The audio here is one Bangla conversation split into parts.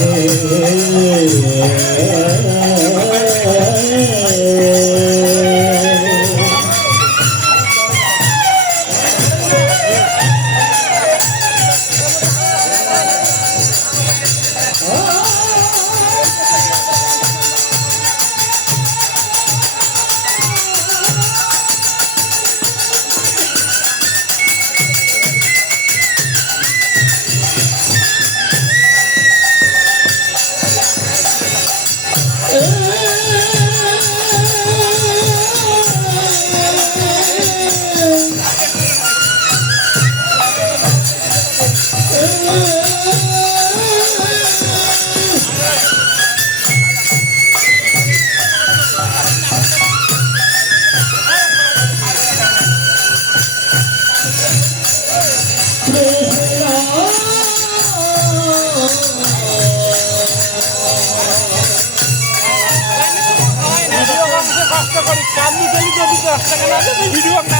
Yeah. কষ্ট করি। কান্দু চলি তো দশ টাকা না। না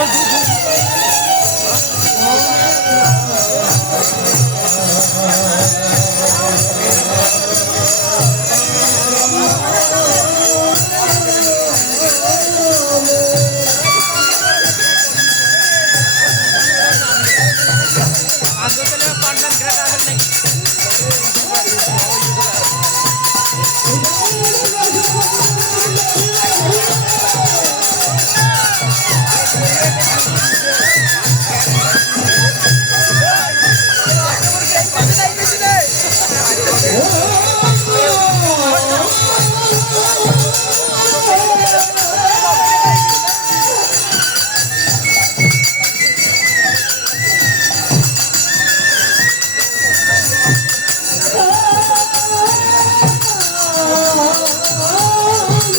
아, Oh.